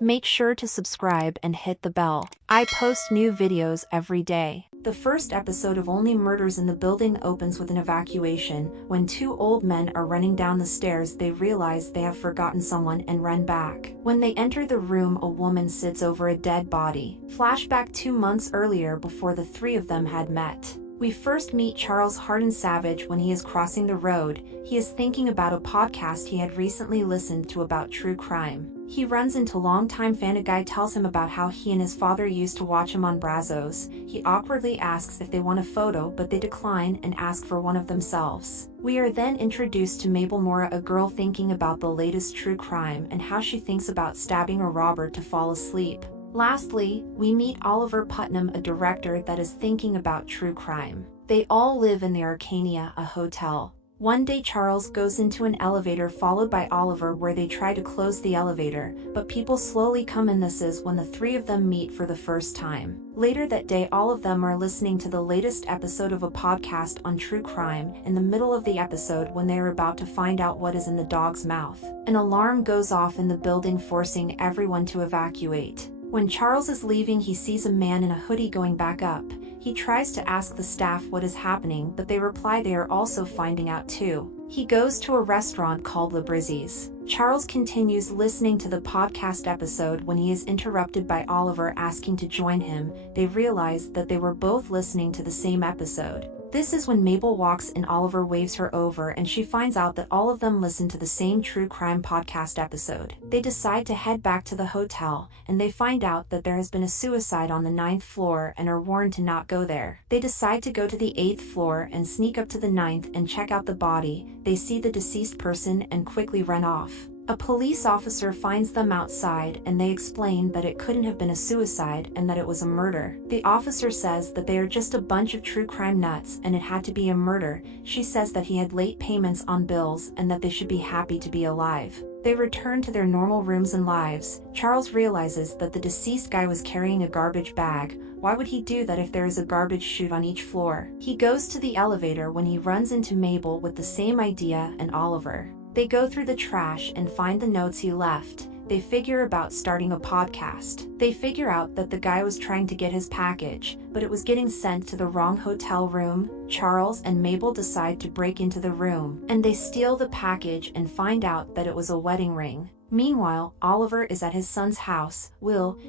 Make sure to subscribe and hit the bell. I post new videos every day. The first episode of Only Murders in the Building opens with an evacuation. When two old men are running down the stairs, they realize they have forgotten someone and run back. When they enter the room, a woman sits over a dead body. Flashback 2 months earlier, before the three of them had met. We first meet Charles Hardin Savage when he is crossing the road. He is thinking about a podcast he had recently listened to about true crime. He runs into longtime fan. A guy tells him about how he and his father used to watch him on Brazos. He awkwardly asks if they want a photo, but they decline and ask for one of themselves. We are then introduced to Mabel Mora, a girl thinking about the latest true crime and how she thinks about stabbing a robber to fall asleep. Lastly, we meet Oliver Putnam, a director that is thinking about true crime. They all live in the Arcania, a hotel. One day Charles goes into an elevator followed by Oliver, where they try to close the elevator, but people slowly come in. This is when the three of them meet for the first time. Later that day, all of them are listening to the latest episode of a podcast on true crime. In the middle of the episode, when they are about to find out what is in the dog's mouth, an alarm goes off in the building, forcing everyone to evacuate. When Charles is leaving, he sees a man in a hoodie going back up. He tries to ask the staff what is happening, but they reply they are also finding out too. He goes to a restaurant called Le Brizzi's. Charles continues listening to the podcast episode when he is interrupted by Oliver asking to join him. They realize that they were both listening to the same episode. This is when Mabel walks in. Oliver waves her over and she finds out that all of them listen to the same true crime podcast episode. They decide to head back to the hotel, and they find out that there has been a suicide on the 9th floor and are warned to not go there. They decide to go to the 8th floor and sneak up to the 9th and check out the body. They see the deceased person and quickly run off. A police officer finds them outside and they explain that it couldn't have been a suicide and that it was a murder. The officer says that they are just a bunch of true crime nuts and it had to be a murder. She says that he had late payments on bills and that they should be happy to be alive. They return to their normal rooms and lives. Charles realizes that the deceased guy was carrying a garbage bag. Why would he do that if there is a garbage chute on each floor? He goes to the elevator when he runs into Mabel with the same idea and Oliver. They go through the trash and find the notes he left. They figure about starting a podcast. They figure out that the guy was trying to get his package, but it was getting sent to the wrong hotel room. Charles and Mabel decide to break into the room, and they steal the package and find out that it was a wedding ring. Meanwhile, Oliver is at his son's house.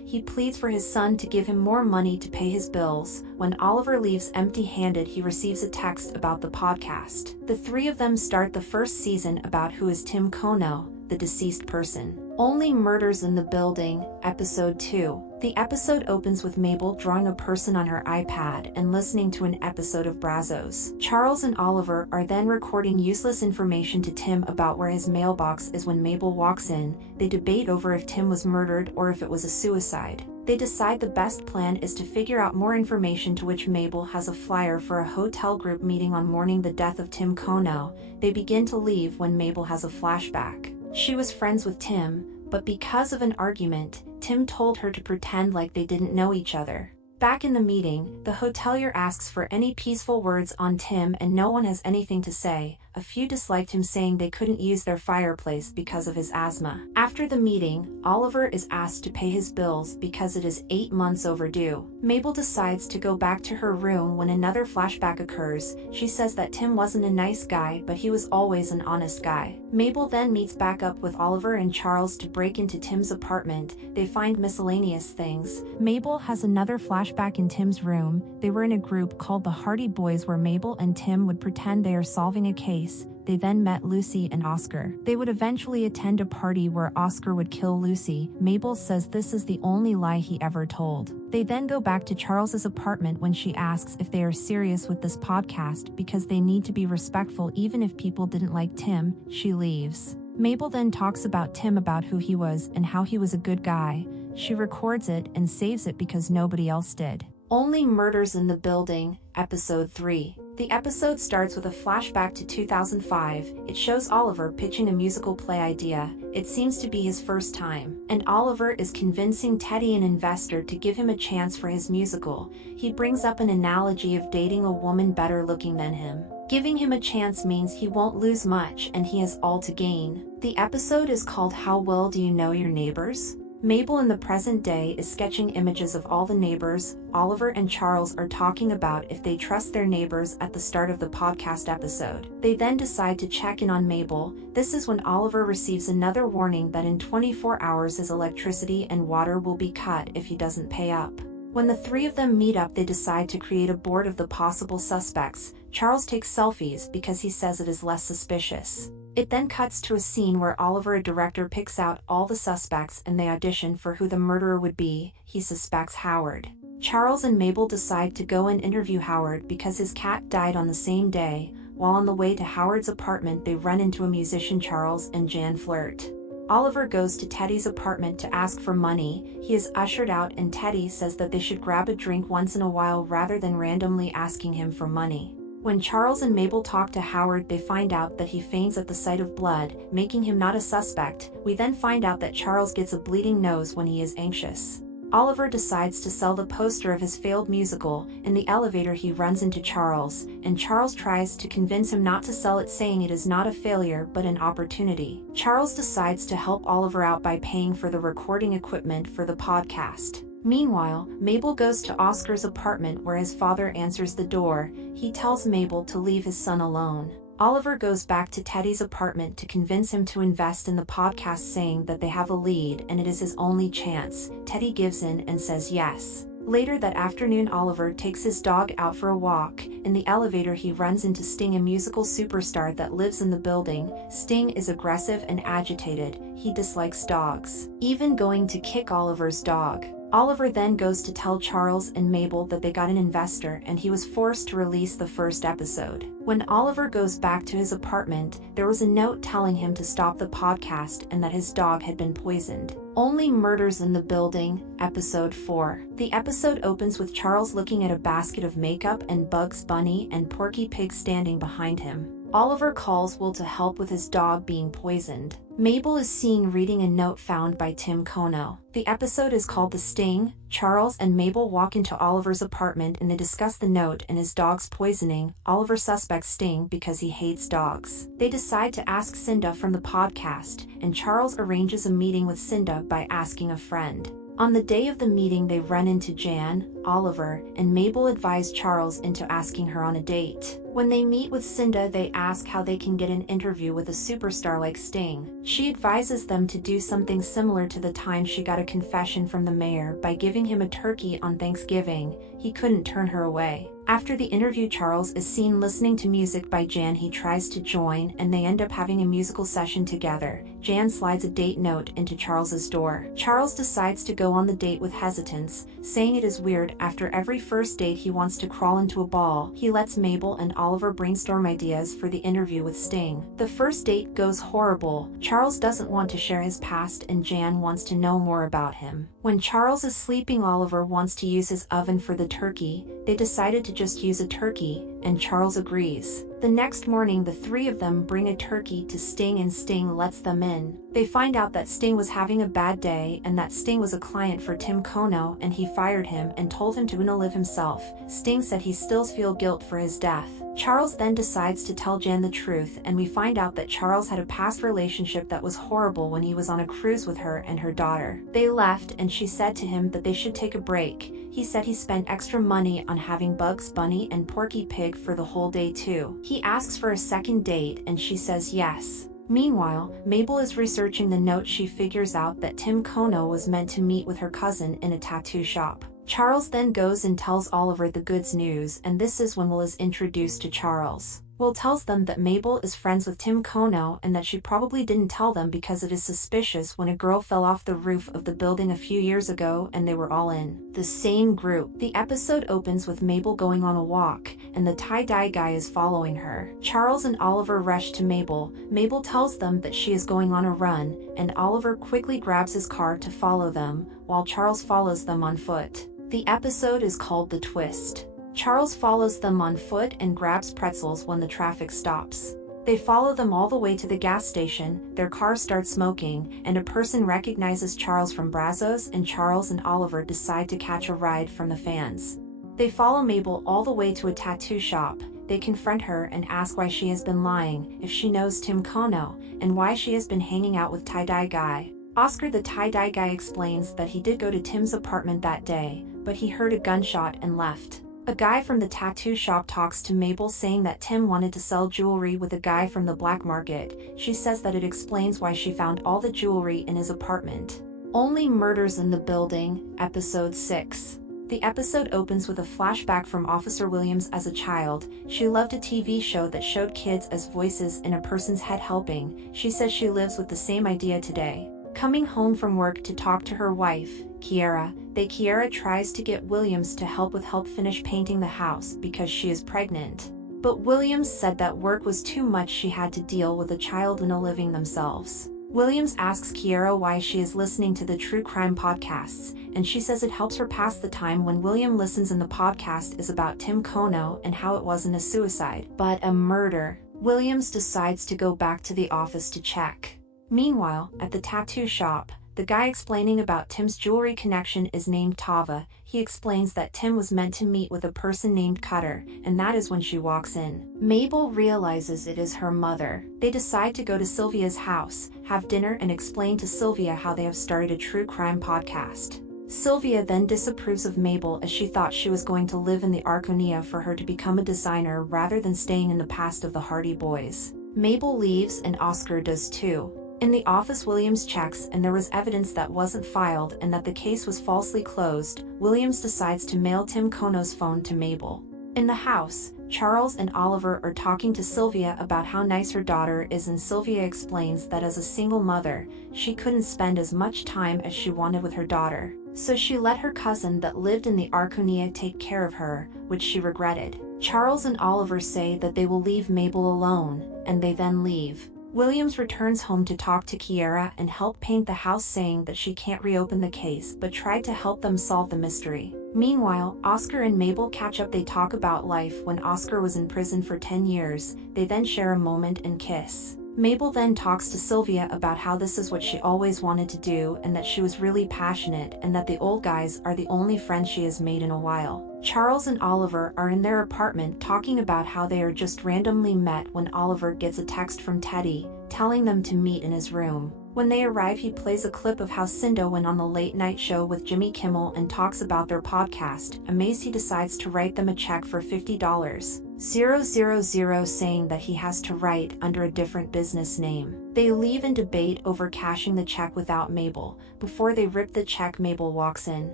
He pleads for his son to give him more money to pay his bills. When Oliver leaves empty-handed, he receives a text about the podcast. The three of them start the first season about who is Tim Kono, the deceased person. Only Murders in the Building, Episode 2. The episode opens with Mabel drawing a person on her iPad and listening to an episode of Brazos. Charles and Oliver are then recording useless information to Tim about where his mailbox is. When Mabel walks in, they debate over if Tim was murdered or if it was a suicide. They decide the best plan is to figure out more information, to which Mabel has a flyer for a hotel group meeting on mourning the death of Tim Kono. They begin to leave when Mabel has a flashback. She was friends with Tim, but because of an argument, Tim told her to pretend like they didn't know each other. Back in the meeting, the hotelier asks for any peaceful words on Tim and no one has anything to say. A few disliked him, saying they couldn't use their fireplace because of his asthma. After the meeting, Oliver is asked to pay his bills because it is 8 months overdue. Mabel decides to go back to her room when another flashback occurs. She says that Tim wasn't a nice guy, but he was always an honest guy. Mabel then meets back up with Oliver and Charles to break into Tim's apartment. They find miscellaneous things. Mabel has another flashback in Tim's room. They were in a group called the Hardy Boys where Mabel and Tim would pretend they are solving a case. They then met Lucy and Oscar. They would eventually attend a party where Oscar would kill Lucy. Mabel says this is the only lie he ever told. They then go back to Charles's apartment when she asks if they are serious with this podcast because they need to be respectful even if people didn't like Tim. She leaves. Mabel then talks about Tim, about who he was and how he was a good guy. She records it and saves it because nobody else did. Only Murders in the Building, Episode 3. The episode starts with a flashback to 2005. It shows Oliver pitching a musical play idea. It seems to be his first time, and Oliver is convincing Teddy, an investor, to give him a chance for his musical. He brings up an analogy of dating a woman better looking than him. Giving him a chance means he won't lose much and he has all to gain. The episode is called How Well Do You Know Your Neighbors? Mabel in the present day is sketching images of all the neighbors Oliver and Charles are talking about if they trust their neighbors at the start of the podcast episode. They then decide to check in on Mabel. This is when Oliver receives another warning that in 24 hours his electricity and water will be cut if he doesn't pay up. When the three of them meet up, they decide to create a board of the possible suspects. Charles takes selfies because he says it is less suspicious. It then cuts to a scene where Oliver, a director, picks out all the suspects and they audition for who the murderer would be. He suspects Howard. Charles and Mabel decide to go and interview Howard because his cat died on the same day. While on the way to Howard's apartment, they run into a musician. Charles and Jan flirt. Oliver goes to Teddy's apartment to ask for money. He is ushered out and Teddy says that they should grab a drink once in a while rather than randomly asking him for money. When Charles and Mabel talk to Howard, they find out that he faints at the sight of blood, making him not a suspect. We then find out that Charles gets a bleeding nose when he is anxious. Oliver decides to sell the poster of his failed musical. In the elevator he runs into Charles, and Charles tries to convince him not to sell it, saying it is not a failure but an opportunity. Charles decides to help Oliver out by paying for the recording equipment for the podcast. Meanwhile, Mabel goes to Oscar's apartment where his father answers the door. He tells Mabel to leave his son alone. Oliver goes back to Teddy's apartment to convince him to invest in the podcast, saying that they have a lead and it is his only chance. Teddy gives in and says yes. Later that afternoon, Oliver takes his dog out for a walk. In the elevator he runs into Sting, a musical superstar that lives in the building. Sting is aggressive and agitated. He dislikes dogs, even going to kick Oliver's dog. Oliver then goes to tell Charles and Mabel that they got an investor and he was forced to release the first episode. When Oliver goes back to his apartment, there was a note telling him to stop the podcast and that his dog had been poisoned. Only Murders in the Building, Episode 4. The episode opens with Charles looking at a basket of makeup and Bugs Bunny and Porky Pig standing behind him. Oliver calls Will to help with his dog being poisoned. Mabel is seen reading a note found by Tim Kono. The episode is called The Sting. Charles and Mabel walk into Oliver's apartment and they discuss the note and his dog's poisoning. Oliver suspects Sting because he hates dogs. They decide to ask Cinda from the podcast, and Charles arranges a meeting with Cinda by asking a friend. On the day of the meeting they run into Jan, Oliver, and Mabel advise Charles into asking her on a date. When they meet with Cinda, they ask how they can get an interview with a superstar like Sting. She advises them to do something similar to the time she got a confession from the mayor by giving him a turkey on Thanksgiving. He couldn't turn her away. After the interview, Charles is seen listening to music by Jan. He tries to join and they end up having a musical session together. Jan slides a date note into Charles's door. Charles decides to go on the date with hesitance, saying it is weird. After every first date he wants to crawl into a ball. He lets Mabel and Oliver brainstorm ideas for the interview with Sting. The first date goes horrible. Charles doesn't want to share his past and Jan wants to know more about him. When Charles is sleeping, Oliver wants to use his oven for the turkey. They decided to just use a turkey, and Charles agrees. The next morning the three of them bring a turkey to Sting and Sting lets them in. They find out that Sting was having a bad day and that Sting was a client for Tim Kono and he fired him and told him to live himself. Sting said he still feels guilt for his death. Charles then decides to tell Jan the truth, and we find out that Charles had a past relationship that was horrible when he was on a cruise with her and her daughter. They left and she said to him that they should take a break. He said he spent extra money on having Bugs Bunny and Porky Pig for the whole day too. He asks for a second date and she says yes. Meanwhile, Mabel is researching the note. She figures out that Tim Kono was meant to meet with her cousin in a tattoo shop. Charles then goes and tells Oliver the good news, and this is when Will is introduced to Charles. Will tells them that Mabel is friends with Tim Kono and that she probably didn't tell them because it is suspicious when a girl fell off the roof of the building a few years ago and they were all in the same group. The episode opens with Mabel going on a walk and the tie-dye guy is following her. Charles and Oliver rush to Mabel. Mabel tells them that she is going on a run and Oliver quickly grabs his car to follow them while Charles follows them on foot. The episode is called The Twist. Charles follows them on foot and grabs pretzels when the traffic stops. They follow them all the way to the gas station. Their car starts smoking, and a person recognizes Charles from Brazos, and Charles and Oliver decide to catch a ride from the fans. They follow Mabel all the way to a tattoo shop. They confront her and ask why she has been lying, if she knows Tim Kono, and why she has been hanging out with tie-dye guy. Oscar the tie-dye guy explains that he did go to Tim's apartment that day, but he heard a gunshot and left. A guy from the tattoo shop talks to Mabel saying that Tim wanted to sell jewelry with a guy from the black market. She says that it explains why she found all the jewelry in his apartment. Only Murders in the Building, Episode 6. The episode opens with a flashback from Officer Williams as a child. She loved a TV show that showed kids as voices in a person's head helping. She says she lives with the same idea today. Coming home from work to talk to her wife, Kiera, Kiera tries to get Williams to help finish painting the house because she is pregnant. But Williams said that work was too much, she had to deal with a child and a living themselves. Williams asks Kiera why she is listening to the true crime podcasts, and she says it helps her pass the time when William listens, and the podcast is about Tim Kono and how it wasn't a suicide, but a murder. Williams decides to go back to the office to check. Meanwhile, at the tattoo shop, the guy explaining about Tim's jewelry connection is named Tava. He explains that Tim was meant to meet with a person named Cutter, and that is when she walks in. Mabel realizes it is her mother. They decide to go to Sylvia's house, have dinner, and explain to Sylvia how they have started a true crime podcast. Sylvia then disapproves of Mabel as she thought she was going to live in the Arconia for her to become a designer rather than staying in the past of the Hardy Boys. Mabel leaves and Oscar does too. In the office, Williams checks and there was evidence that wasn't filed and that the case was falsely closed. Williams decides to mail Tim Kono's phone to Mabel. In the house, Charles and Oliver are talking to Sylvia about how nice her daughter is, and Sylvia explains that as a single mother, she couldn't spend as much time as she wanted with her daughter. So she let her cousin that lived in the Arconia take care of her, which she regretted. Charles and Oliver say that they will leave Mabel alone, and they then leave. Williams returns home to talk to Kiera and help paint the house, saying that she can't reopen the case but tried to help them solve the mystery. Meanwhile, Oscar and Mabel catch up. They talk about life when Oscar was in prison for 10 years. They then share a moment and kiss. Mabel then talks to Sylvia about how this is what she always wanted to do and that she was really passionate and that the old guys are the only friends she has made in a while. Charles and Oliver are in their apartment talking about how they are just randomly met when Oliver gets a text from Teddy, telling them to meet in his room. When they arrive, he plays a clip of how Cindo went on the late night show with Jimmy Kimmel and talks about their podcast. Amazed, he decides to write them a check for $50,000, saying that he has to write under a different business name. They leave and debate over cashing the check without Mabel. Before they rip the check, Mabel walks in.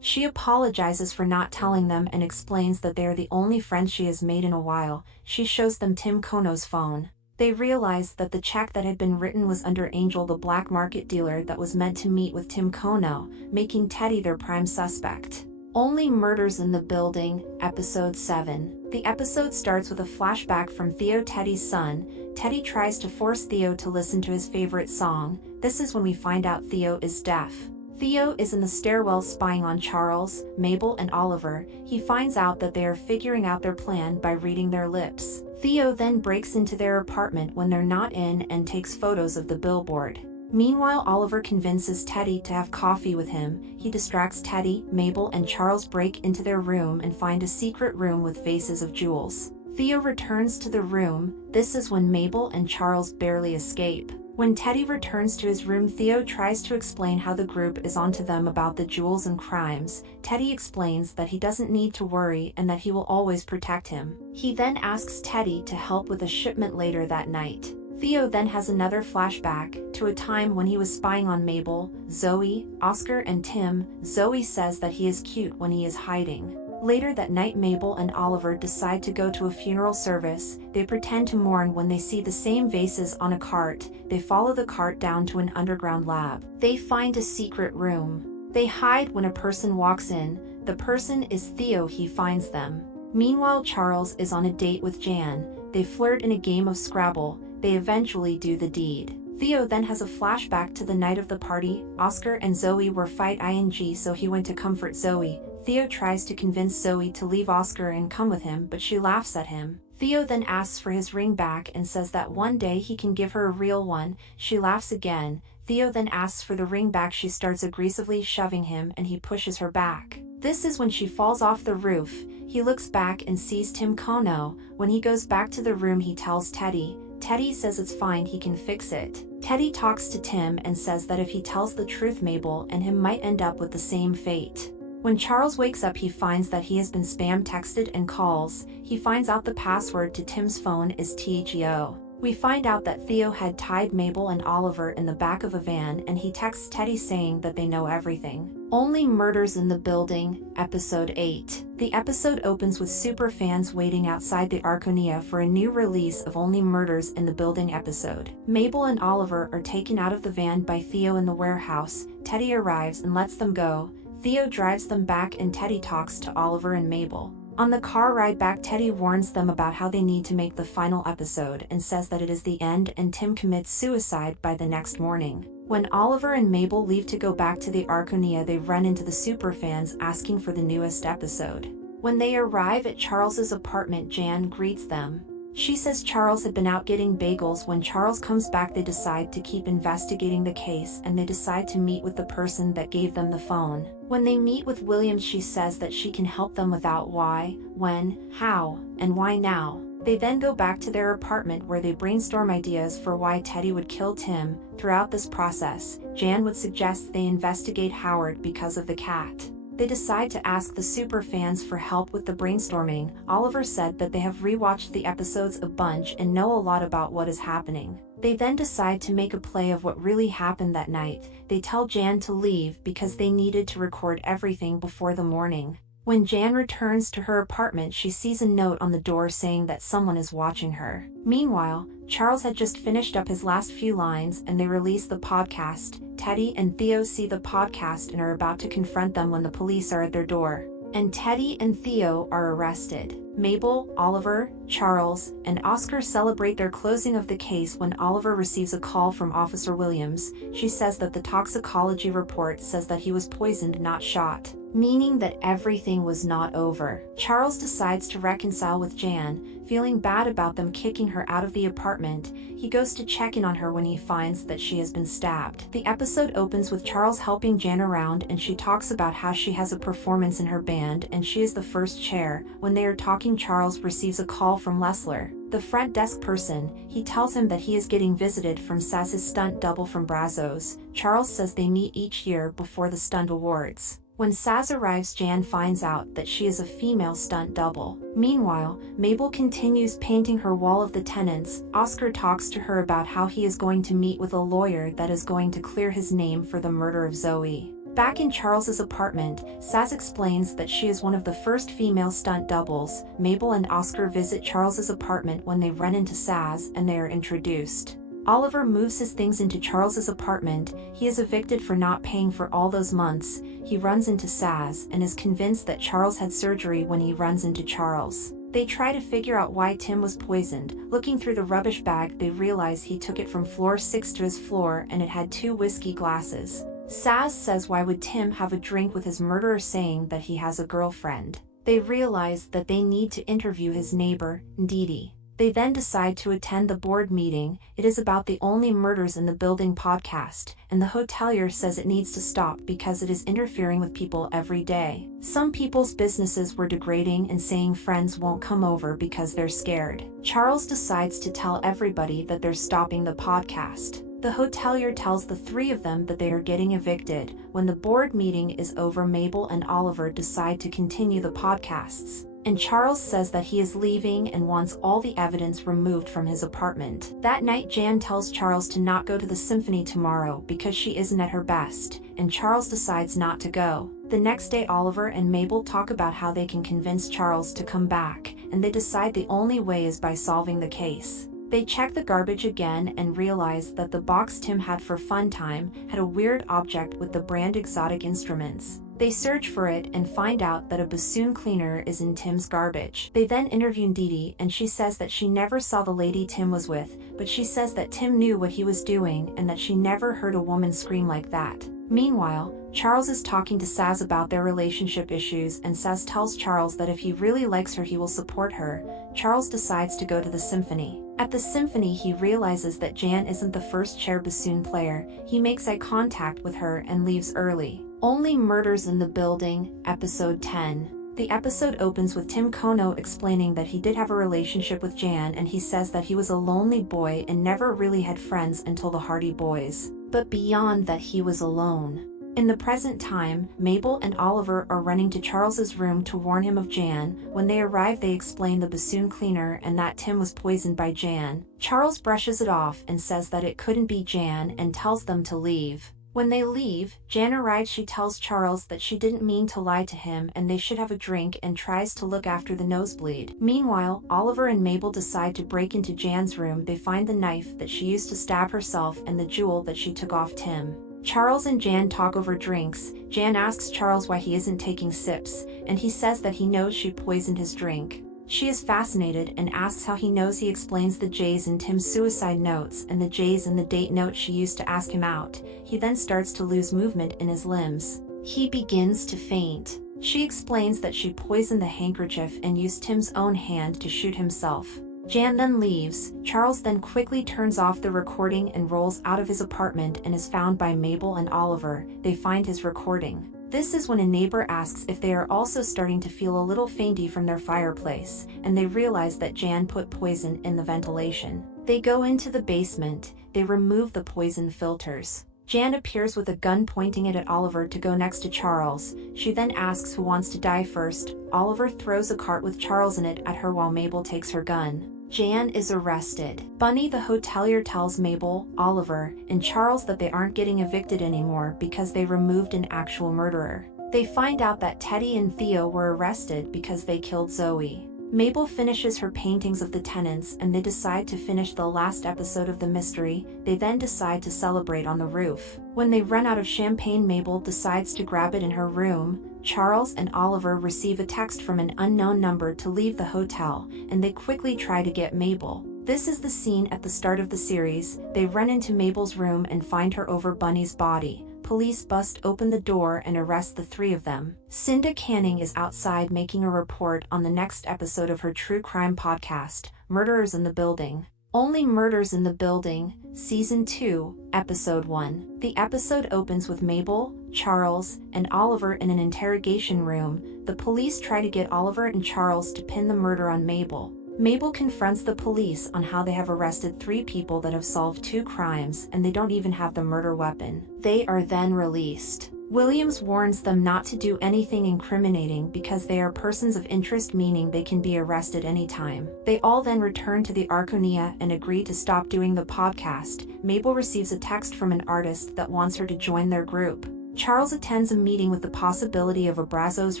She apologizes for not telling them and explains that they are the only friends she has made in a while. She shows them Tim Kono's phone. They realize that the check that had been written was under Angel, the black market dealer that was meant to meet with Tim Kono, making Teddy their prime suspect. Only Murders in the Building, Episode 7. The episode starts with a flashback from Theo, Teddy's son. Teddy tries to force Theo to listen to his favorite song. This is when we find out Theo is deaf. Theo is in the stairwell spying on Charles, Mabel, and Oliver. He finds out that they are figuring out their plan by reading their lips. Theo then breaks into their apartment when they're not in and takes photos of the billboard. Meanwhile, Oliver convinces Teddy to have coffee with him. He distracts Teddy. Mabel and Charles break into their room and find a secret room with vases of jewels. Theo returns to the room. This is when Mabel and Charles barely escape. When Teddy returns to his room, Theo tries to explain how the group is onto them about the jewels and crimes. Teddy explains that he doesn't need to worry and that he will always protect him. He then asks Teddy to help with a shipment later that night. Theo then has another flashback to a time when he was spying on Mabel, Zoe, Oscar, and Tim. Zoe says that he is cute when he is hiding. Later that night, Mabel and Oliver decide to go to a funeral service. They pretend to mourn when they see the same vases on a cart. They follow the cart down to an underground lab. They find a secret room. They hide when a person walks in. The person is Theo. He finds them. Meanwhile, Charles is on a date with Jan. They flirt in a game of Scrabble. They eventually do the deed. Theo then has a flashback to the night of the party. Oscar and Zoe were fighting, so he went to comfort Zoe. Theo tries to convince Zoe to leave Oscar and come with him, but she laughs at him. Theo then asks for his ring back and says that one day he can give her a real one. She laughs again. Theo then asks for the ring back. She starts aggressively shoving him and he pushes her back. This is when she falls off the roof. He looks back and sees Tim Kono. When he goes back to the room, he tells Teddy. Teddy says it's fine, he can fix it. Teddy talks to Tim and says that if he tells the truth, Mabel and him might end up with the same fate. When Charles wakes up, he finds that he has been spam texted and calls. He finds out the password to Tim's phone is THEO. We find out that Theo had tied Mabel and Oliver in the back of a van, and he texts Teddy saying that they know everything. Only Murders in the Building, Episode 8. The episode opens with superfans waiting outside the Arconia for a new release of Only Murders in the Building episode. Mabel and Oliver are taken out of the van by Theo in the warehouse. Teddy arrives and lets them go. Theo drives them back and Teddy talks to Oliver and Mabel. On the car ride back, Teddy warns them about how they need to make the final episode and says that it is the end, and Tim commits suicide by the next morning. When Oliver and Mabel leave to go back to the Arconia, they run into the superfans asking for the newest episode. When they arrive at Charles's apartment, Jan greets them. She says Charles had been out getting bagels. When Charles comes back, they decide to keep investigating the case, and they decide to meet with the person that gave them the phone. When they meet with Williams, she says that she can help them without why, when, how, and why now. They then go back to their apartment where they brainstorm ideas for why Teddy would kill Tim. Throughout this process, Jan would suggest they investigate Howard because of the cat. They decide to ask the superfans for help with the brainstorming. Oliver said that they have rewatched the episodes a bunch and know a lot about what is happening. They then decide to make a play of what really happened that night. They tell Jan to leave because they needed to record everything before the morning. When Jan returns to her apartment, she sees a note on the door saying that someone is watching her. Meanwhile, Charles had just finished up his last few lines and they release the podcast. Teddy and Theo see the podcast and are about to confront them when the police are at their door. And Teddy and Theo are arrested. Mabel, Oliver, Charles, and Oscar celebrate their closing of the case when Oliver receives a call from Officer Williams. She says that the toxicology report says that he was poisoned, not shot, meaning that everything was not over. Charles decides to reconcile with Jan, feeling bad about them kicking her out of the apartment. He goes to check in on her when he finds that she has been stabbed. The episode opens with Charles helping Jan around, and she talks about how she has a performance in her band and she is the first chair. When they are talking, Charles receives a call from Lessler, the front desk person. He tells him that he is getting visited from Saz's stunt double from Brazos. Charles says they meet each year before the stunt awards. When Saz arrives, Jan finds out that she is a female stunt double. Meanwhile, Mabel continues painting her wall of the tenants. Oscar talks to her about how he is going to meet with a lawyer that is going to clear his name for the murder of Zoe. Back in Charles's apartment, Saz explains that she is one of the first female stunt doubles. Mabel and Oscar visit Charles's apartment when they run into Saz and they are introduced. Oliver moves his things into Charles's apartment. He is evicted for not paying for all those months. He runs into Saz and is convinced that Charles had surgery when he runs into Charles. They try to figure out why Tim was poisoned. Looking through the rubbish bag, they realize he took it from floor 6 to his floor and it had 2 whiskey glasses. Saz says why would Tim have a drink with his murderer, saying that he has a girlfriend. They realize that they need to interview his neighbor, Ndidi. They then decide to attend the board meeting. It is about the Only Murders in the Building podcast, and the hotelier says it needs to stop because it is interfering with people every day. Some people's businesses were degrading and saying friends won't come over because they're scared. Charles decides to tell everybody that they're stopping the podcast. The hotelier tells the 3 of them that they are getting evicted. When the board meeting is over, Mabel and Oliver decide to continue the podcasts. And Charles says that he is leaving and wants all the evidence removed from his apartment. That night, Jan tells Charles to not go to the symphony tomorrow because she isn't at her best, and Charles decides not to go. The next day, Oliver and Mabel talk about how they can convince Charles to come back, and they decide the only way is by solving the case. They check the garbage again and realize that the box Tim had for fun time had a weird object with the brand Exotic Instruments. They search for it and find out that a bassoon cleaner is in Tim's garbage. They then interview Ndidi, and she says that she never saw the lady Tim was with, but she says that Tim knew what he was doing and that she never heard a woman scream like that. Meanwhile, Charles is talking to Saz about their relationship issues, and Saz tells Charles that if he really likes her, he will support her. Charles decides to go to the symphony. At the symphony, he realizes that Jan isn't the first chair bassoon player. He makes eye contact with her and leaves early. Only Murders in the Building, Episode 10. The episode opens with Tim Kono explaining that he did have a relationship with Jan, and he says that he was a lonely boy and never really had friends until the Hardy Boys. But beyond that, he was alone. In the present time, Mabel and Oliver are running to Charles's room to warn him of Jan. When they arrive, they explain the bassoon cleaner and that Tim was poisoned by Jan. Charles brushes it off and says that it couldn't be Jan and tells them to leave. When they leave, Jan arrives. She tells Charles that she didn't mean to lie to him and they should have a drink, and tries to look after the nosebleed. Meanwhile, Oliver and Mabel decide to break into Jan's room. They find the knife that she used to stab herself and the jewel that she took off Tim. Charles and Jan talk over drinks. Jan asks Charles why he isn't taking sips, and he says that he knows she poisoned his drink. She is fascinated and asks how he knows. He explains the J's in Tim's suicide notes and the J's in the date note she used to ask him out. He then starts to lose movement in his limbs. He begins to faint. She explains that she poisoned the handkerchief and used Tim's own hand to shoot himself. Jan then leaves. Charles then quickly turns off the recording and rolls out of his apartment and is found by Mabel and Oliver. They find his recording. This is when a neighbor asks if they are also starting to feel a little fainty from their fireplace, and they realize that Jan put poison in the ventilation. They go into the basement. They remove the poison filters. Jan appears with a gun, pointing it at Oliver to go next to Charles. She then asks who wants to die first. Oliver throws a cart with Charles in it at her while Mabel takes her gun. Jan is arrested. Bunny the hotelier tells Mabel, Oliver, and Charles that they aren't getting evicted anymore because they removed an actual murderer. They find out that Teddy and Theo were arrested because they killed Zoe. Mabel finishes her paintings of the tenants and they decide to finish the last episode of the mystery. They then decide to celebrate on the roof. When they run out of champagne, Mabel decides to grab it in her room. Charles and Oliver receive a text from an unknown number to leave the hotel, and they quickly try to get Mabel. This is the scene at the start of the series. They run into Mabel's room and find her over Bunny's body. Police bust open the door and arrest the three of them. Cinda Canning is outside making a report on the next episode of her true crime podcast, Murderers in the Building. Only Murders in the Building, Season 2, Episode 1. The episode opens with Mabel, Charles, and Oliver in an interrogation room. The police try to get Oliver and Charles to pin the murder on Mabel. Mabel confronts the police on how they have arrested 3 people that have solved 2 crimes and they don't even have the murder weapon. They are then released. Williams warns them not to do anything incriminating because they are persons of interest, meaning they can be arrested anytime. They all then return to the Arconia and agree to stop doing the podcast. Mabel receives a text from an artist that wants her to join their group. Charles attends a meeting with the possibility of a Brazos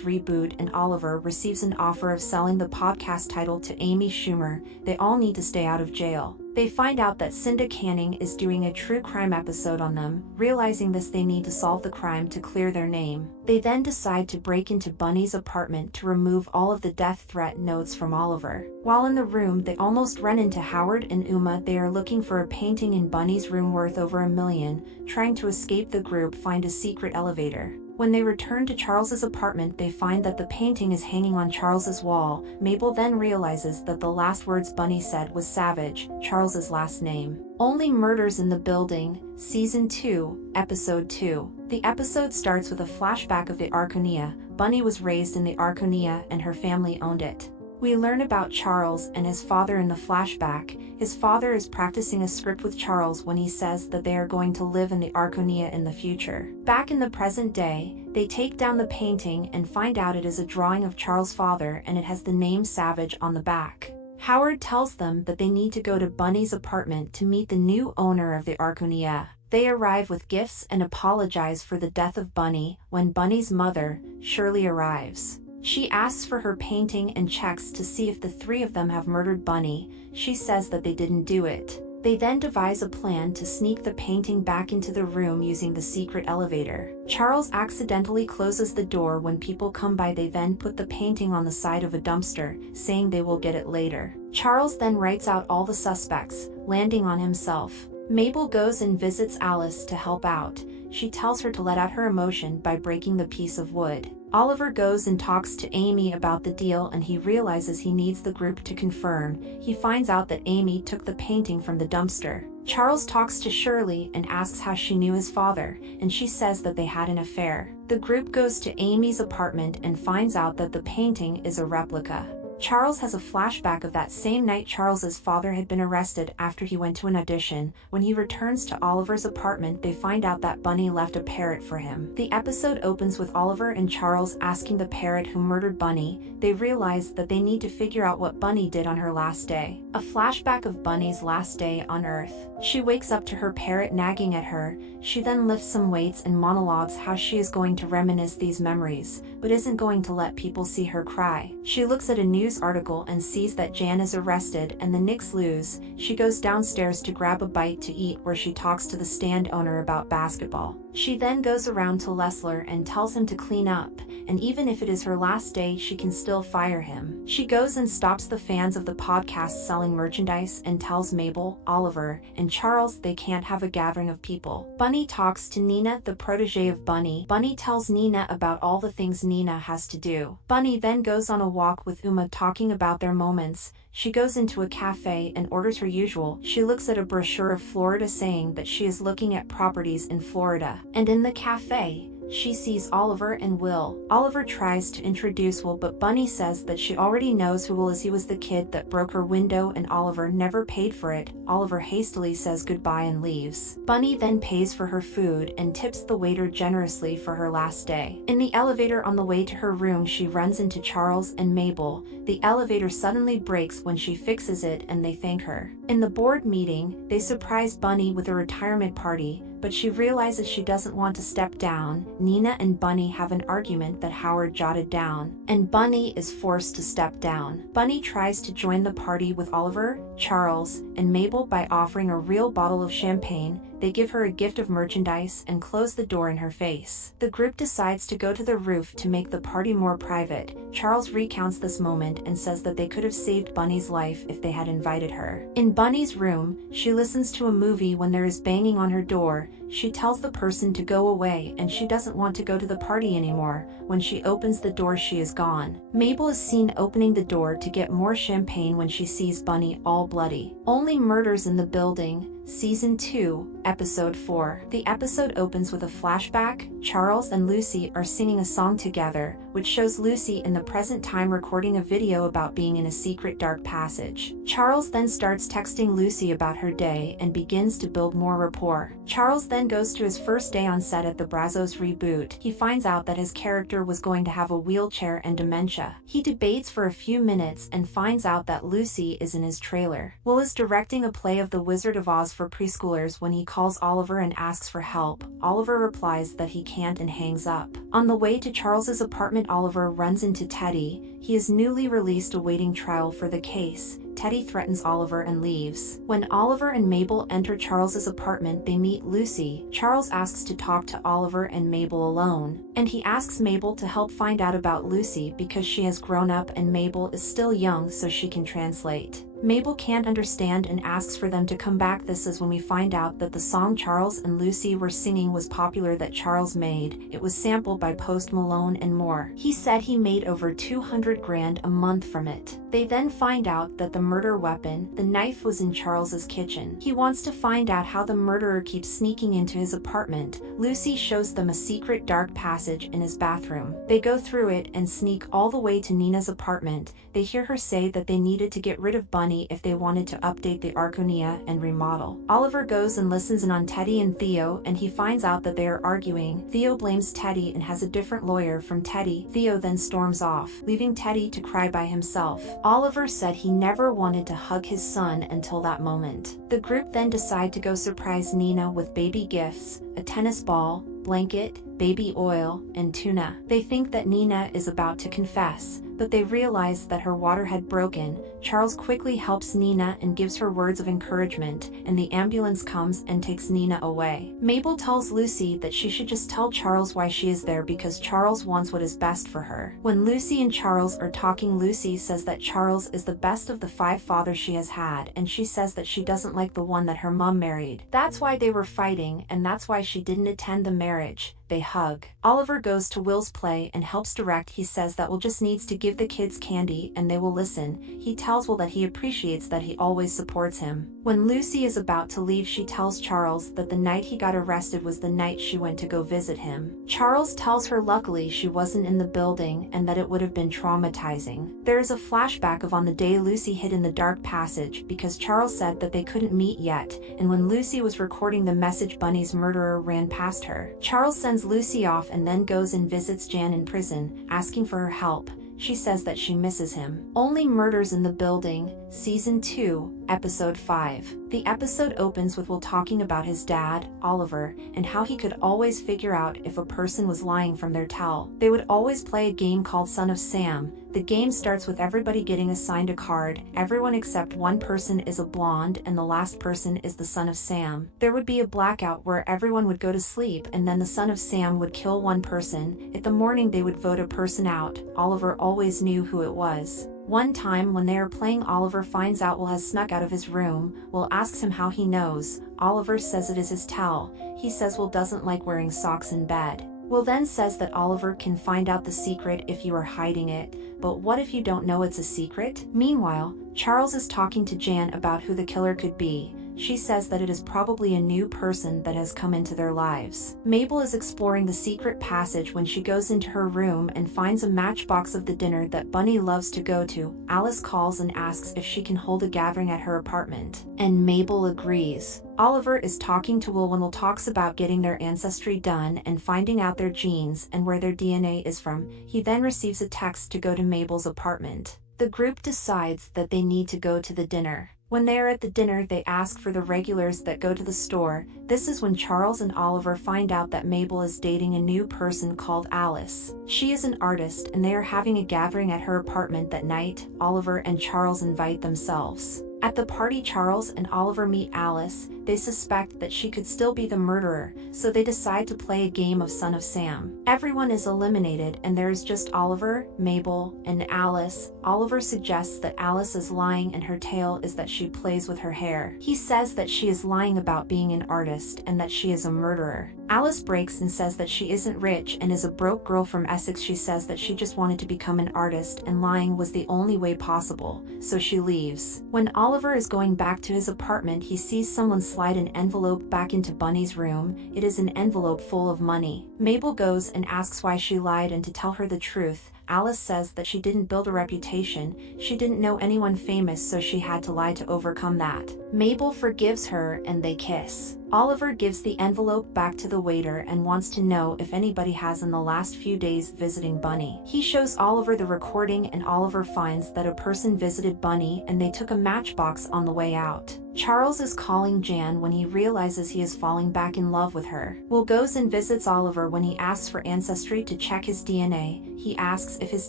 reboot, and Oliver receives an offer of selling the podcast title to Amy Schumer. They all need to stay out of jail. They find out that Cinda Canning is doing a true crime episode on them. Realizing this, they need to solve the crime to clear their name. They then decide to break into Bunny's apartment to remove all of the death threat notes from Oliver. While in the room, they almost run into Howard and Uma. They are looking for a painting in Bunny's room worth over $1 million. Trying to escape the group, find a secret elevator. When they return to Charles's apartment, they find that the painting is hanging on Charles's wall. Mabel then realizes that the last words Bunny said was Savage, Charles's last name. Only Murders in the Building, Season 2, Episode 2. The episode starts with a flashback of the Arconia. Bunny was raised in the Arconia and her family owned it. We learn about Charles and his father in the flashback. His father is practicing a script with Charles when he says that they are going to live in the Arconia in the future. Back in the present day, they take down the painting and find out it is a drawing of Charles' father and it has the name Savage on the back. Howard tells them that they need to go to Bunny's apartment to meet the new owner of the Arconia. They arrive with gifts and apologize for the death of Bunny. When Bunny's mother, Shirley, arrives, she asks for her painting and checks to see if the 3 of them have murdered Bunny. She says that they didn't do it. They then devise a plan to sneak the painting back into the room using the secret elevator. Charles accidentally closes the door when people come by. They then put the painting on the side of a dumpster, saying they will get it later. Charles then writes out all the suspects, landing on himself. Mabel goes and visits Alice to help out. She tells her to let out her emotion by breaking the piece of wood. Oliver goes and talks to Amy about the deal and he realizes he needs the group to confirm. He finds out that Amy took the painting from the dumpster. Charles talks to Shirley and asks how she knew his father, and she says that they had an affair. The group goes to Amy's apartment and finds out that the painting is a replica. Charles has a flashback of that same night Charles's father had been arrested after he went to an audition. When he returns to Oliver's apartment, they find out that Bunny left a parrot for him. The episode opens with Oliver and Charles asking the parrot who murdered Bunny. They realize that they need to figure out what Bunny did on her last day. A flashback of Bunny's last day on Earth. She wakes up to her parrot nagging at her. She then lifts some weights and monologues how she is going to reminisce these memories, but isn't going to let people see her cry. She looks at a news article and sees that Jan is arrested and the Knicks lose. She goes downstairs to grab a bite to eat where she talks to the stand owner about basketball. She then goes around to Lessler and tells him to clean up, and even if it is her last day, she can still fire him. She goes and stops the fans of the podcast selling merchandise and tells Mabel, Oliver, and Charles they can't have a gathering of people. Bunny talks to Nina, the protege of Bunny. Bunny tells Nina about all the things Nina has to do. Bunny then goes on a walk with Uma talking about their moments. She goes into a cafe and orders her usual. She looks at a brochure of Florida saying that she is looking at properties in Florida. And in the cafe, she sees Oliver and Will. Oliver tries to introduce Will, but Bunny says that she already knows who Will is. He was the kid that broke her window and Oliver never paid for it. Oliver hastily says goodbye and leaves. Bunny then pays for her food and tips the waiter generously for her last day. In the elevator on the way to her room, she runs into Charles and Mabel. The elevator suddenly breaks when she fixes it and they thank her. In the board meeting, they surprise Bunny with a retirement party, but she realizes she doesn't want to step down. Nina and Bunny have an argument that Howard jotted down, and Bunny is forced to step down. Bunny tries to join the party with Oliver, Charles, and Mabel by offering a real bottle of champagne. They give her a gift of merchandise and close the door in her face. The group decides to go to the roof to make the party more private. Charles recounts this moment and says that they could have saved Bunny's life if they had invited her. In Bunny's room, she listens to a movie when there is banging on her door. She tells the person to go away and she doesn't want to go to the party anymore. When she opens the door, she is gone. Mabel is seen opening the door to get more champagne when she sees Bunny all bloody. Only Murders in the Building, Season 2, Episode 4. The episode opens with a flashback. Charles and Lucy are singing a song together, which shows Lucy in the present time recording a video about being in a secret dark passage. Charles then starts texting Lucy about her day and begins to build more rapport. Charles then goes to his first day on set at the Brazos reboot. He finds out that his character was going to have a wheelchair and dementia. He debates for a few minutes and finds out that Lucy is in his trailer. Will is directing a play of The Wizard of Oz for preschoolers when he calls Oliver and asks for help. Oliver replies that he can't and hangs up. On the way to Charles's apartment, Oliver runs into Teddy. He is newly released awaiting trial for the case. Teddy threatens Oliver and leaves. When Oliver and Mabel enter Charles's apartment, they meet Lucy. Charles asks to talk to Oliver and Mabel alone, and he asks Mabel to help find out about Lucy because she has grown up and Mabel is still young, so she can translate. Mabel can't understand and asks for them to come back. This is when we find out that the song Charles and Lucy were singing was popular that Charles made. It was sampled by Post Malone and more. He said he made over 200 grand a month from it. They then find out that the murder weapon, the knife, was in Charles's kitchen. He wants to find out how the murderer keeps sneaking into his apartment. Lucy shows them a secret dark passage in his bathroom. They go through it and sneak all the way to Nina's apartment. They hear her say that they needed to get rid of Bunny if they wanted to update the Arconia and remodel. Oliver goes and listens in on Teddy and Theo, and he finds out that they are arguing. Theo blames Teddy and has a different lawyer from Teddy. Theo then storms off, leaving Teddy to cry by himself. Oliver said he never wanted to hug his son until that moment. The group then decide to go surprise Nina with baby gifts, a tennis ball, blanket, baby oil, and tuna. They think that Nina is about to confess, but they realize that her water had broken. Charles quickly helps Nina and gives her words of encouragement, and the ambulance comes and takes Nina away. Mabel tells Lucy that she should just tell Charles why she is there because Charles wants what is best for her. When Lucy and Charles are talking, Lucy says that Charles is the best of the 5 fathers she has had, and she says that she doesn't like the one that her mom married. That's why they were fighting, and that's why she didn't attend the marriage. they hug. Oliver goes to Will's play and helps direct. He says that Will just needs to give the kids candy and they will listen. He tells Will that he appreciates that he always supports him. When Lucy is about to leave, she tells Charles that the night he got arrested was the night she went to go visit him. Charles tells her luckily she wasn't in the building and that it would have been traumatizing. There is a flashback of on the day Lucy hid in the dark passage because Charles said that they couldn't meet yet, and when Lucy was recording the message, Bunny's murderer ran past her. Charles sends Lucy off and then goes and visits Jan in prison, asking for her help. She says that she misses him. Only Murders in the Building, Season 2, Episode 5. The episode opens with Will talking about his dad, Oliver, and how he could always figure out if a person was lying from their tell. They would always play a game called Son of Sam. The game starts with everybody getting assigned a card. Everyone except one person is a blonde and the last person is the Son of Sam. There would be a blackout where everyone would go to sleep and then the Son of Sam would kill one person. In the morning they would vote a person out. Oliver always knew who it was. One time when they are playing, Oliver finds out Will has snuck out of his room. Will asks him how he knows. Oliver says it is his tell. He says Will doesn't like wearing socks in bed. Will then says that Oliver can find out the secret if you are hiding it, but what if you don't know it's a secret? Meanwhile, Charles is talking to Jan about who the killer could be. She says that it is probably a new person that has come into their lives. Mabel is exploring the secret passage when she goes into her room and finds a matchbox of the dinner that Bunny loves to go to. Alice calls and asks if she can hold a gathering at her apartment, and Mabel agrees. Oliver is talking to Will when Will talks about getting their ancestry done and finding out their genes and where their DNA is from. He then receives a text to go to Mabel's apartment. The group decides that they need to go to the dinner. When they are at the dinner, they ask for the regulars that go to the store. This is when Charles and Oliver find out that Mabel is dating a new person called Alice. She is an artist and they are having a gathering at her apartment that night. Oliver and Charles invite themselves. At the party, Charles and Oliver meet Alice. They suspect that she could still be the murderer, so they decide to play a game of Son of Sam. Everyone is eliminated and there is just Oliver, Mabel, and Alice. Oliver suggests that Alice is lying and her tale is that she plays with her hair. He says that she is lying about being an artist and that she is a murderer. Alice breaks and says that she isn't rich and is a broke girl from Essex. She says that she just wanted to become an artist and lying was the only way possible, so she leaves. When Oliver is going back to his apartment, he sees someone slide an envelope back into Bunny's room. It is an envelope full of money. Mabel goes and asks why she lied and to tell her the truth. Alice says that she didn't build a reputation, she didn't know anyone famous, so she had to lie to overcome that. Mabel forgives her and they kiss. Oliver gives the envelope back to the waiter and wants to know if anybody has in the last few days visiting Bunny. He shows Oliver the recording and Oliver finds that a person visited Bunny and they took a matchbox on the way out. Charles is calling Jan when he realizes he is falling back in love with her. Will goes and visits Oliver when he asks for ancestry to check his DNA. He asks if his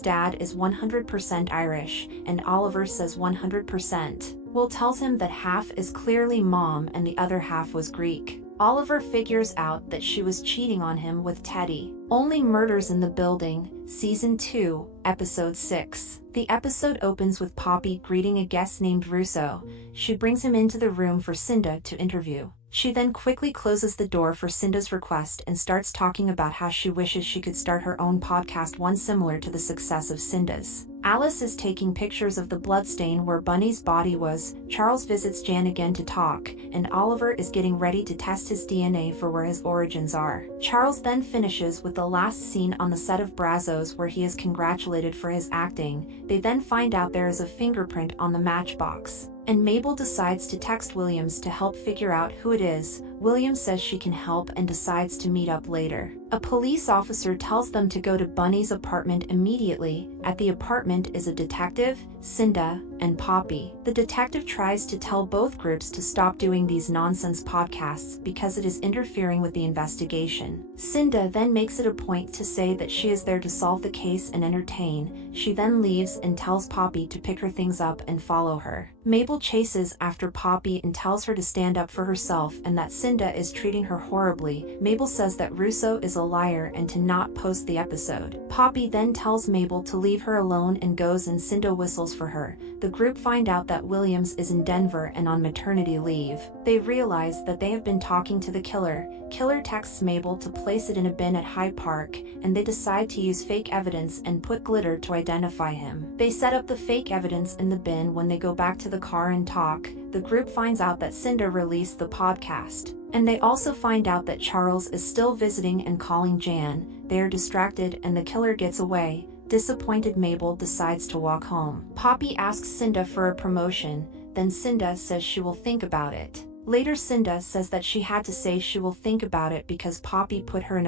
dad is 100% Irish, and Oliver says 100%. Will tells him that half is clearly mom and the other half was Greek. Oliver figures out that she was cheating on him with Teddy. Only Murders in the Building, Season 2, Episode 6. The episode opens with Poppy greeting a guest named Russo. She brings him into the room for Cinda to interview. She then quickly closes the door for Cinda's request and starts talking about how she wishes she could start her own podcast, one similar to the success of Cinda's. Alice is taking pictures of the bloodstain where Bunny's body was. Charles visits Jan again to talk, and Oliver is getting ready to test his DNA for where his origins are. Charles then finishes with the last scene on the set of Brazos where he is congratulated for his acting. They then find out there is a fingerprint on the matchbox, and Mabel decides to text Williams to help figure out who it is. Williams says she can help and decides to meet up later. A police officer tells them to go to Bunny's apartment immediately. At the apartment is a detective, Cinda, and Poppy. The detective tries to tell both groups to stop doing these nonsense podcasts because it is interfering with the investigation. Cinda then makes it a point to say that she is there to solve the case and entertain. She then leaves and tells Poppy to pick her things up and follow her. Mabel chases after Poppy and tells her to stand up for herself and that Cinda is treating her horribly. Mabel says that Russo is a liar and to not post the episode. Poppy then tells Mabel to leave her alone and goes, and Cinda whistles for her. The group find out that Williams is in Denver and on maternity leave. They realize that they have been talking to the killer. Killer texts Mabel to place it in a bin at Hyde Park, and they decide to use fake evidence and put glitter to identify him. They set up the fake evidence in the bin. When they go back to the car and talk, the group finds out that Cinda released the podcast. And they also find out that Charles is still visiting and calling Jan. They are distracted and the killer gets away. Disappointed, Mabel decides to walk home. Poppy asks Cinda for a promotion, then Cinda says she will think about it. Later, Cinda says that she had to say she will think about it because Poppy put her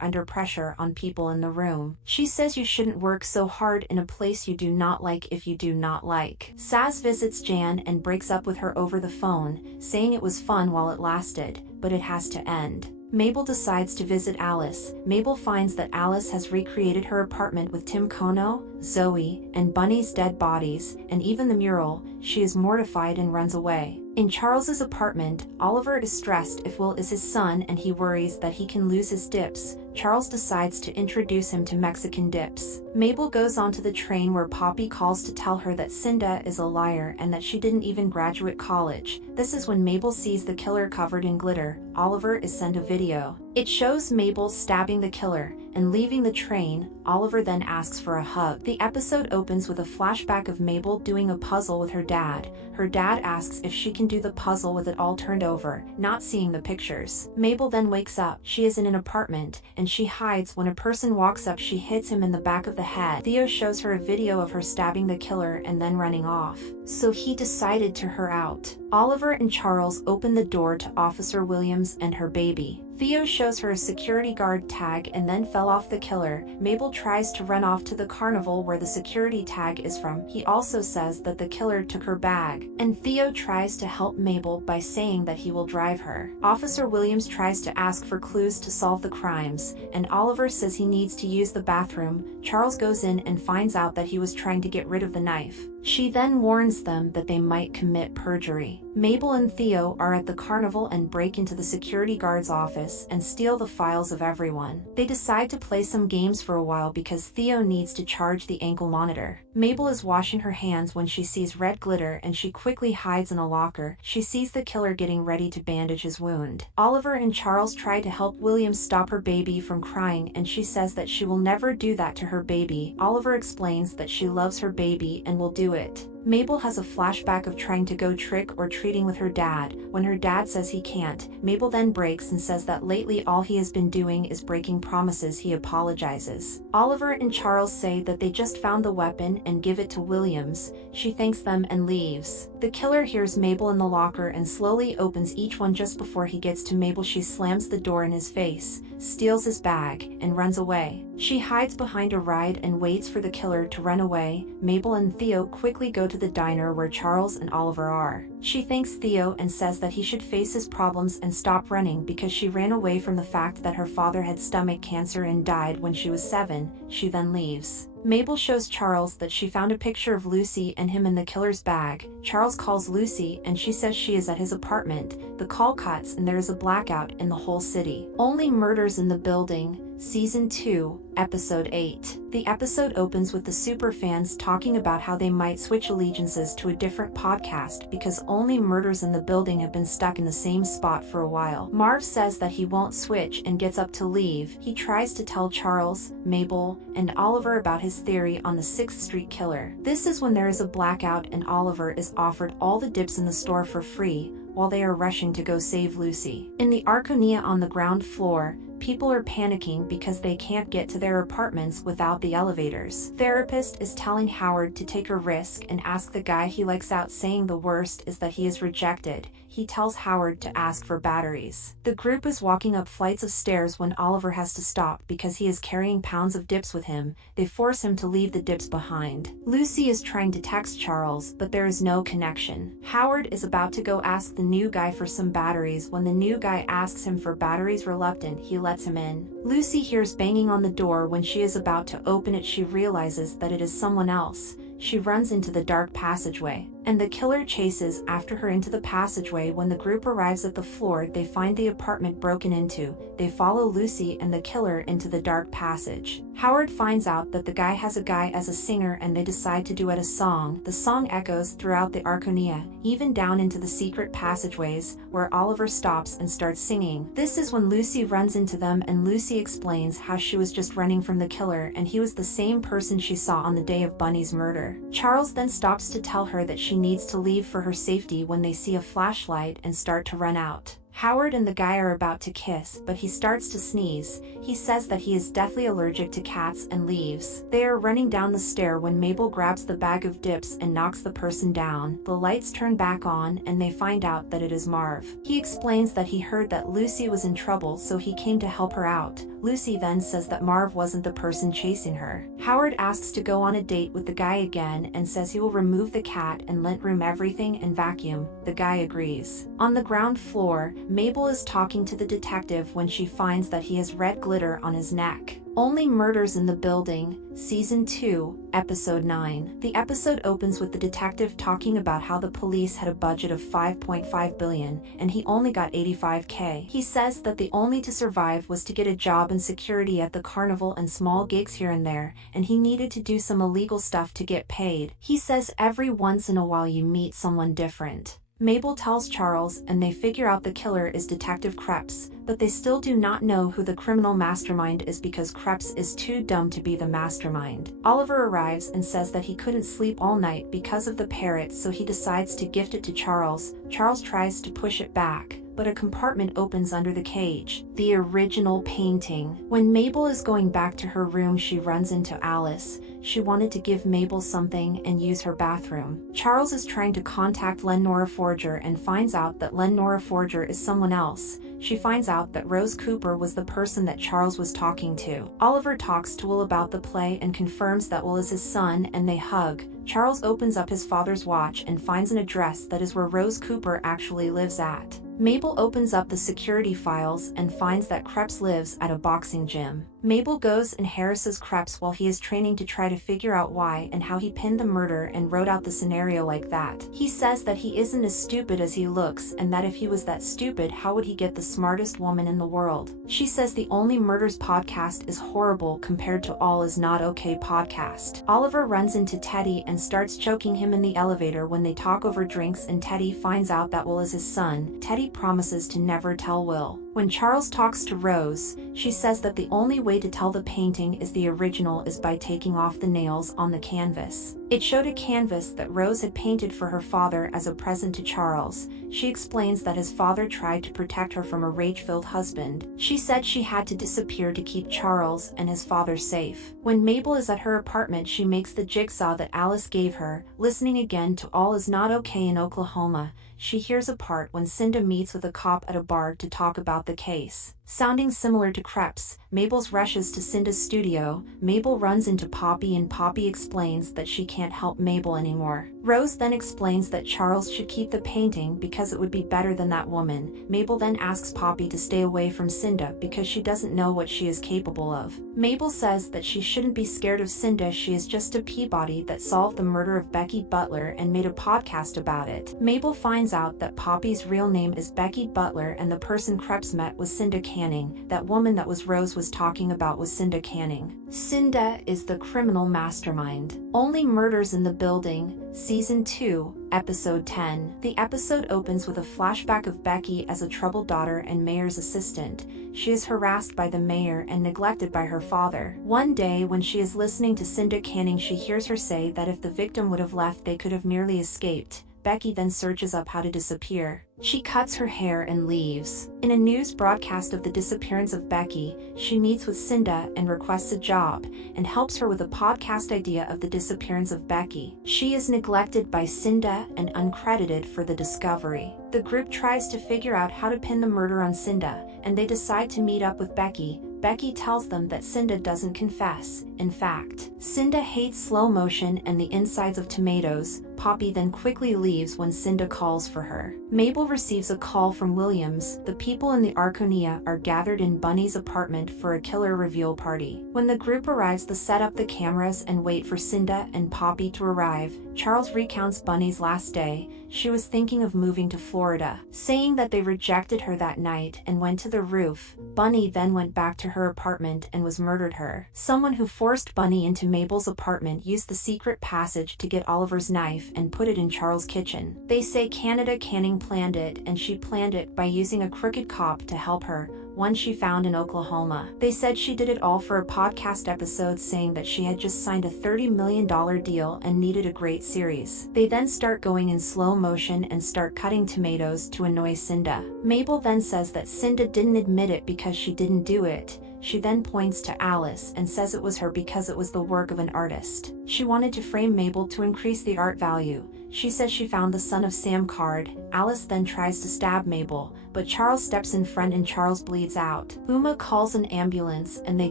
under pressure on people in the room. She says you shouldn't work so hard in a place you do not like if you do not like. Saz visits Jan and breaks up with her over the phone, saying it was fun while it lasted, but it has to end. Mabel decides to visit Alice. Mabel finds that Alice has recreated her apartment with Tim Kono, Zoe, and Bunny's dead bodies, and even the mural. She is mortified and runs away. In Charles's apartment, Oliver is stressed if Will is his son and he worries that he can lose his dips. Charles decides to introduce him to Mexican dips. Mabel goes onto the train where Poppy calls to tell her that Cinda is a liar and that she didn't even graduate college. This is when Mabel sees the killer covered in glitter. Oliver is sent a video. It shows Mabel stabbing the killer and leaving the train. Oliver then asks for a hug. The episode opens with a flashback of Mabel doing a puzzle with her dad. Her dad asks if she can do the puzzle with it all turned over, not seeing the pictures. Mabel then wakes up. She is in an apartment, and she hides. When a person walks up, she hits him in the back of the head. Theo shows her a video of her stabbing the killer and then running off. So he decided to her out. Oliver and Charles open the door to Officer Williams and her baby. Theo shows her a security guard tag and then fell off the killer. Mabel tries to run off to the carnival where the security tag is from. He also says that the killer took her bag, and Theo tries to help Mabel by saying that he will drive her. Officer Williams tries to ask for clues to solve the crimes, and Oliver says he needs to use the bathroom. Charles goes in and finds out that he was trying to get rid of the knife. She then warns them that they might commit perjury. Mabel and Theo are at the carnival and break into the security guard's office and steal the files of everyone. They decide to play some games for a while because Theo needs to charge the ankle monitor. Mabel is washing her hands when she sees red glitter and she quickly hides in a locker. She sees the killer getting ready to bandage his wound. Oliver and Charles try to help Williams stop her baby from crying, and she says that she will never do that to her baby. Oliver explains that she loves her baby and will do it. Mabel has a flashback of trying to go trick-or-treating with her dad. When her dad says he can't, Mabel then breaks and says that lately all he has been doing is breaking promises. He apologizes. Oliver and Charles say that they just found the weapon and give it to Williams. She thanks them and leaves. The killer hears Mabel in the locker and slowly opens each one. Just before he gets to Mabel, she slams the door in his face, steals his bag, and runs away. She hides behind a ride and waits for the killer to run away. Mabel and Theo quickly go to the diner where Charles and Oliver are. She thanks Theo and says that he should face his problems and stop running because she ran away from the fact that her father had stomach cancer and died when she was 7. She then leaves. Mabel shows Charles that she found a picture of Lucy and him in the killer's bag. Charles calls Lucy and she says she is at his apartment. The call cuts and there is a blackout in the whole city. Only Murders in the Building, Season 2, Episode 8. The episode opens with the superfans talking about how they might switch allegiances to a different podcast because Only Murders in the Building have been stuck in the same spot for a while. Marv says that he won't switch and gets up to leave. He tries to tell Charles, Mabel, and Oliver about his theory on the 6th Street killer. This is when there is a blackout and Oliver is offered all the dips in the store for free while they are rushing to go save Lucy. In the Arconia on the ground floor, people are panicking because they can't get to their apartments without the elevators. Therapist is telling Howard to take a risk and ask the guy he likes out, saying the worst is that he is rejected. He tells Howard to ask for batteries. The group is walking up flights of stairs when Oliver has to stop because he is carrying pounds of dips with him. They force him to leave the dips behind. Lucy is trying to text Charles, but there is no connection. Howard is about to go ask the new guy for some batteries when the new guy asks him for batteries. Reluctant, he lets him in. Lucy hears banging on the door. When she is about to open it, she realizes that it is someone else. She runs into the dark passageway. and the killer chases after her into the passageway. When the group arrives at the floor, they find the apartment broken into. They follow Lucy and the killer into the dark passage. Howard finds out that the guy has a guy as a singer, and they decide to duet a song. The song echoes throughout the Arconia, even down into the secret passageways, where Oliver stops and starts singing. This is when Lucy runs into them, and Lucy explains how she was just running from the killer and he was the same person she saw on the day of Bunny's murder. Charles then stops to tell her that she needs to leave for her safety when they see a flashlight and start to run out. Howard and the guy are about to kiss, but he starts to sneeze. He says that he is deathly allergic to cats and leaves. They are running down the stair when Mabel grabs the bag of dips and knocks the person down. The lights turn back on and they find out that it is Marv. He explains that he heard that Lucy was in trouble, so he came to help her out. Lucy then says that Marv wasn't the person chasing her. Howard asks to go on a date with the guy again and says he will remove the cat and lint room everything and vacuum. The guy agrees. On the ground floor, Mabel is talking to the detective when she finds that he has red glitter on his neck. Only Murders in the Building, Season 2, Episode 9. The episode opens with the detective talking about how the police had a budget of $5.5 billion and he only got $85K. He says that the only to survive was to get a job in security at the carnival and small gigs here and there, and he needed to do some illegal stuff to get paid. He says every once in a while you meet someone different. Mabel tells Charles and they figure out the killer is Detective Krebs, but they still do not know who the criminal mastermind is because Krebs is too dumb to be the mastermind. Oliver arrives and says that he couldn't sleep all night because of the parrot, so he decides to gift it to Charles. Charles tries to push it back, but a compartment opens under the cage. The original painting. When Mabel is going back to her room, she runs into Alice. She wanted to give Mabel something and use her bathroom. Charles is trying to contact Lenora Forger and finds out that Lenora Forger is someone else. She finds out that Rose Cooper was the person that Charles was talking to. Oliver talks to Will about the play and confirms that Will is his son, and they hug. Charles opens up his father's watch and finds an address that is where Rose Cooper actually lives at. Mabel opens up the security files and finds that Krebs lives at a boxing gym. Mabel goes and harasses Krebs while he is training to try to figure out why and how he pinned the murder and wrote out the scenario like that. He says that he isn't as stupid as he looks, and that if he was that stupid, how would he get the smartest woman in the world? She says the Only Murders podcast is horrible compared to All Is Not Okay podcast. Oliver runs into Teddy and starts choking him in the elevator when they talk over drinks, and Teddy finds out that Will is his son. Teddy promises to never tell Will. When Charles talks to Rose, she says that the only way to tell the painting is the original is by taking off the nails on the canvas. It showed a canvas that Rose had painted for her father as a present to Charles. She explains that his father tried to protect her from a rage-filled husband. She said she had to disappear to keep Charles and his father safe. When Mabel is at her apartment, she makes the jigsaw that Alice gave her, listening again to All Is Not Okay in Oklahoma. She hears a part when Cinda meets with a cop at a bar to talk about the case. Sounding similar to Krebs, Mabel rushes to Cinda's studio. Mabel runs into Poppy and Poppy explains that she can't help Mabel anymore. Rose then explains that Charles should keep the painting because it would be better than that woman. Mabel then asks Poppy to stay away from Cinda because she doesn't know what she is capable of. Mabel says that she shouldn't be scared of Cinda, she is just a Peabody that solved the murder of Becky Butler and made a podcast about it. Mabel finds out that Poppy's real name is Becky Butler and the person Krebs met was Cinda Canning. That woman that Rose was talking about was Cinda Canning. Cinda is the criminal mastermind. Only Murders in the Building, Season 2, Episode 10. The episode opens with a flashback of Becky as a troubled daughter and Mayor's assistant. She is harassed by the mayor and neglected by her father. One day, when she is listening to Cinda Canning, she hears her say that if the victim would have left, they could have merely escaped. Becky then searches up how to disappear. She cuts her hair and leaves. In a news broadcast of the disappearance of Becky, she meets with Cinda and requests a job, and helps her with a podcast idea of the disappearance of Becky. She is neglected by Cinda and uncredited for the discovery. The group tries to figure out how to pin the murder on Cinda, and they decide to meet up with Becky. Becky tells them that Cinda doesn't confess, in fact. Cinda hates slow motion and the insides of tomatoes. Poppy then quickly leaves when Cinda calls for her. Mabel receives a call from Williams. The people in the Arconia are gathered in Bunny's apartment for a killer reveal party. When the group arrives, they set up the cameras and wait for Cinda and Poppy to arrive. Charles recounts Bunny's last day. She was thinking of moving to Florida, saying that they rejected her that night and went to the roof. Bunny then went back to her apartment and was murdered her. Someone who forced Bunny into Mabel's apartment used the secret passage to get Oliver's knife and put it in Charles' kitchen. They say Canada Canning planned it, and she planned it by using a crooked cop to help her, one she found in Oklahoma. They said she did it all for a podcast episode, saying that she had just signed a $30 million deal and needed a great series. They then start going in slow motion and start cutting tomatoes to annoy Cinda. Mabel then says that Cinda didn't admit it because she didn't do it. She then points to Alice and says it was her because it was the work of an artist. She wanted to frame Mabel to increase the art value. She says she found the Son of Sam card. Alice then tries to stab Mabel, but Charles steps in front and Charles bleeds out. Uma calls an ambulance and they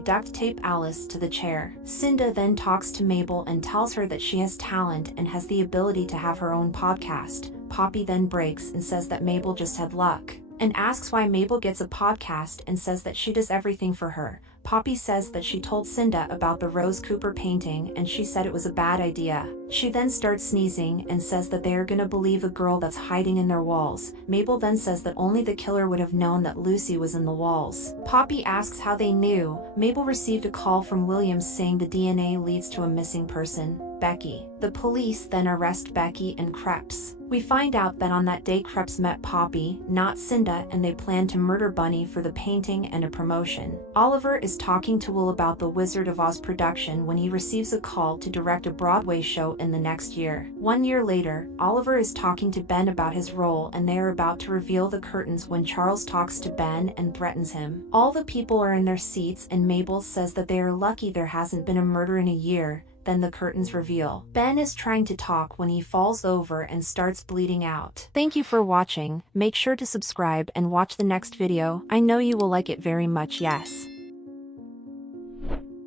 duct tape Alice to the chair. Cinda then talks to Mabel and tells her that she has talent and has the ability to have her own podcast. Poppy then breaks and says that Mabel just had luck, and asks why Mabel gets a podcast and says that she does everything for her. Poppy says that she told Cinda about the Rose Cooper painting and she said it was a bad idea. She then starts sneezing and says that they are gonna believe a girl that's hiding in their walls. Mabel then says that only the killer would have known that Lucy was in the walls. Poppy asks how they knew. Mabel received a call from Williams saying the DNA leads to a missing person, Becky. The police then arrest Becky and Krebs. We find out that on that day Krebs met Poppy, not Cinda, and they plan to murder Bunny for the painting and a promotion. Oliver is talking to Will about the Wizard of Oz production when he receives a call to direct a Broadway show in the next year. 1 year later, Oliver is talking to Ben about his role and they are about to reveal the curtains when Charles talks to Ben and threatens him. All the people are in their seats and Mabel says that they are lucky there hasn't been a murder in a year. Then the curtains reveal. Ben is trying to talk when he falls over and starts bleeding out. Thank you for watching. Make sure to subscribe and watch the next video. I know you will like it very much, yes.